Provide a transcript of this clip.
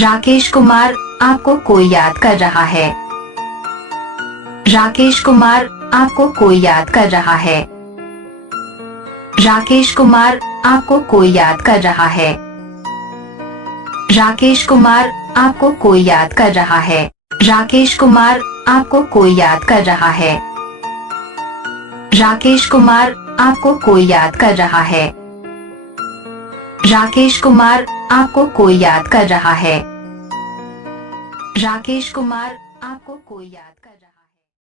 राकेश कुमार, आपको कोई याद कर रहा है। राकेश कुमार, आपको कोई याद कर रहा है। राकेश कुमार, आपको कोई याद कर रहा है। राकेश कुमार, आपको कोई याद कर रहा है। राकेश कुमार, आपको कोई याद कर रहा है। राकेश कुमार, आपको कोई याद कर रहा है। राकेश कुमार, आपको कोई याद कर रहा है। राकेश कुमार, आपको कोई याद कर रहा है।